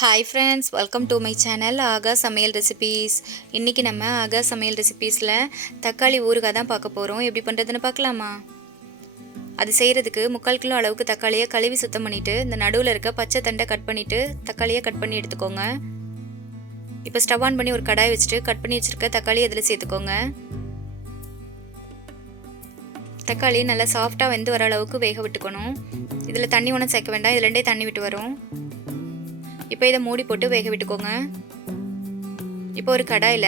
Hi friends welcome to my channel ஆகா சமையல் recipes இன்றைக்கி நம்ம ஆகா சமையல் ரெசிபீஸில் தக்காளி ஊறுகாய் தான் பார்க்க போகிறோம் எப்படி பண்ணுறதுன்னு பார்க்கலாமா? அது செய்கிறதுக்கு முக்கால் கிலோ அளவுக்கு தக்காளியை கழுவி சுத்தம் பண்ணிவிட்டு இந்த நடுவில் இருக்க பச்சை தண்டை கட் பண்ணிவிட்டு தக்காளியை கட் பண்ணி எடுத்துக்கோங்க. இப்போ ஸ்டவ் ஆன் பண்ணி ஒரு கடாய் வச்சுட்டு கட் பண்ணி வச்சுருக்க தக்காளி அதில் சேர்த்துக்கோங்க. தக்காளி நல்லா சாஃப்டாக வெந்து வர அளவுக்கு வேக விட்டுக்கணும். இதில் தண்ணி ஒன்றும் சேர்க்க வேண்டாம். இதுலேருந்தே தண்ணி விட்டு வரும். இப்போ இதை மூடி போட்டு வேக விட்டுக்கோங்க. இப்போ ஒரு கடாயில்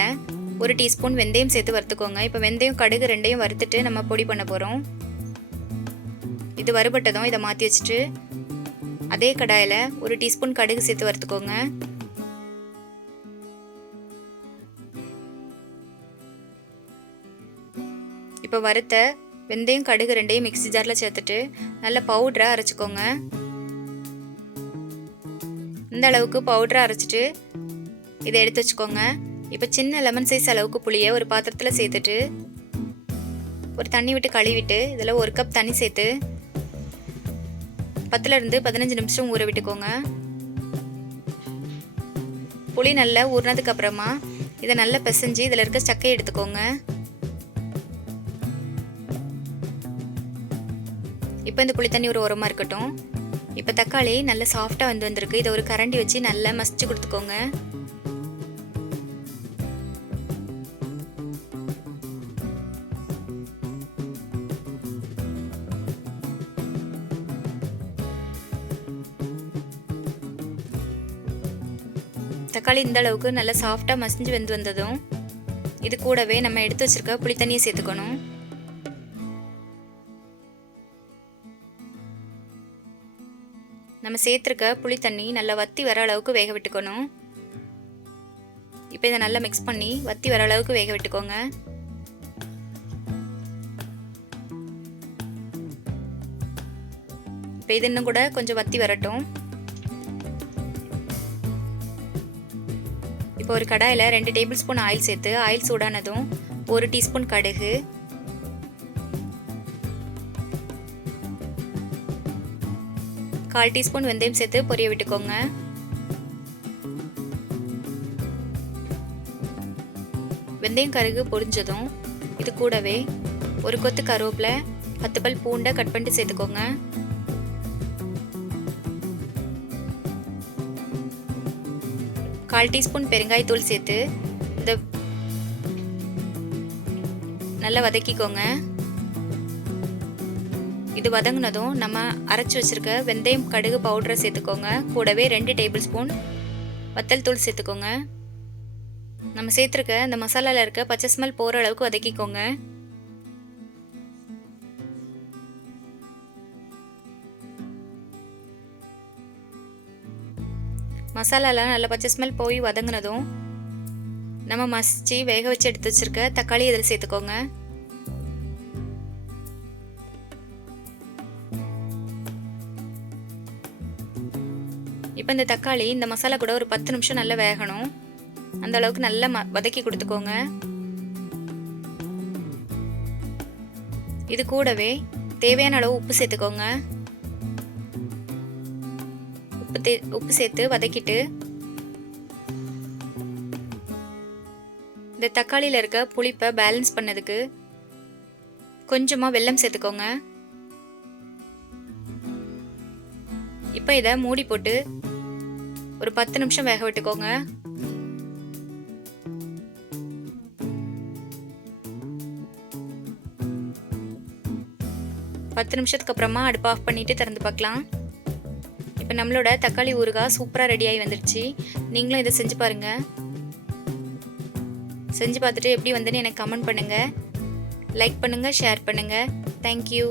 ஒரு டீஸ்பூன் வெந்தயம் சேர்த்து வறுத்துக்கோங்க. இப்போ வெந்தயம் கடுகு ரெண்டையும் வறுத்துட்டு நம்ம பொடி பண்ண போகிறோம் இது வறுபட்டதும் இதை மாற்றி வச்சுட்டு அதே கடாயில் ஒரு டீஸ்பூன் கடுகு சேர்த்து வறுத்துக்கோங்க. இப்போ வறுத்த வெந்தயம் கடுகு ரெண்டையும் மிக்ஸி ஜாரில் சேர்த்துட்டு நல்ல பவுடரை அரைச்சிக்கோங்க. இந்த அளவுக்கு பவுடரை அரைச்சிட்டு இதை எடுத்து வச்சுக்கோங்க. இப்போ சின்ன லெமன் சைஸ் அளவுக்கு புளியை ஒரு பாத்திரத்தில் சேர்த்துட்டு ஒரு தண்ணி விட்டு கழுவிட்டு இதில் ஒரு கப் தண்ணி சேர்த்து பத்துலேருந்து பதினஞ்சு நிமிஷம் ஊற விட்டுக்கோங்க. புளி நல்லா ஊறினதுக்கு அப்புறமா இதை நல்லா பிசைஞ்சு இதில் இருக்க சக்கையை எடுத்துக்கோங்க. இப்போ இந்த புளி தண்ணி ஒரு உரமாக இருக்கட்டும். இப்போ தக்காளி நல்ல சாஃப்டாக வந்து வந்திருக்கு. இதை ஒரு கரண்டி வச்சு நல்லா மசிச்சு கொடுத்துக்கோங்க. தக்காளி இந்த அளவுக்கு நல்லா சாஃப்டாக மசிஞ்சு வெந்து வந்ததும் இது கூடவே நம்ம எடுத்து வச்சிருக்க புளித்தண்ணியை சேர்த்துக்கணும். நம்ம சேர்த்துருக்க புளி தண்ணி நல்லா வத்தி வர அளவுக்கு வேக விட்டுக்கணும். இப்போ இதை நல்லா மிக்ஸ் பண்ணி வத்தி வர அளவுக்கு வேக விட்டுக்கோங்க. இப்போ இது இன்னும் கூட கொஞ்சம் வத்தி வரட்டும். இப்போ ஒரு கடாயில் ரெண்டு டேபிள் ஸ்பூன் ஆயில் சேர்த்து ஆயில் சூடானதும் ஒரு டீஸ்பூன் கடுகு கால் டீஸ்பூன் வெந்தயம் சேர்த்து பொரிய விட்டுக்கோங்க. வெந்தயம் கருகு பொரிஞ்சதும் இது கூடவே ஒரு கொத்து கருவேப்பிலை பத்து பல் பூண்டை கட் பண்ணிட்டு சேர்த்துக்கோங்க. கால் டீஸ்பூன் பெருங்காயத்தூள் சேர்த்து இந்த நல்லா வதக்கிக்கோங்க. இது வதங்கினதும் நம்ம அரைச்சி வச்சுருக்க வெந்தயம் கடுகு பவுடரை சேர்த்துக்கோங்க. கூடவே ரெண்டு டேபிள் ஸ்பூன் வத்தல் தூள் சேர்த்துக்கோங்க. நம்ம சேர்த்துருக்க இந்த மசாலாவில் இருக்க பச்சை ஸ்மெல் போகிற அளவுக்கு வதக்கிக்கோங்க. மசாலாலாம் நல்லா பச்சை ஸ்மெல் போய் வதங்கினதும் நம்ம மசிச்சு வேக வச்சு எடுத்து வச்சுருக்க தக்காளி இதில் சேர்த்துக்கோங்க. இப்போ இந்த தக்காளி இந்த மசாலா கூட ஒரு பத்து நிமிஷம் நல்லா வேகணும். அந்த அளவுக்கு நல்லா ம வதக்கி கொடுத்துக்கோங்க. இது கூடவே தேவையான அளவு உப்பு சேர்த்துக்கோங்க. உப்பு தே உப்பு சேர்த்து வதக்கிட்டு இந்த தக்காளியில் இருக்க புளிப்பை பேலன்ஸ் பண்ணதுக்கு கொஞ்சமாக வெல்லம் சேர்த்துக்கோங்க. இப்போ இதை மூடி போட்டு ஒரு பத்து நிமிஷம் வேக விட்டுக்கோங்க. பத்து நிமிஷத்துக்கு அப்புறமா அடுப்பு ஆஃப் பண்ணிட்டு திறந்து பார்க்கலாம். இப்போ நம்மளோட தக்காளி ஊறுகாய் சூப்பராக ரெடி ஆகி வந்துடுச்சு நீங்களும் இதை செஞ்சு பாருங்கள் செஞ்சு பார்த்துட்டு எப்படி வந்துன்னு எனக்கு கமெண்ட் பண்ணுங்கள் லைக் பண்ணுங்கள் ஷேர் பண்ணுங்கள் தேங்க்யூ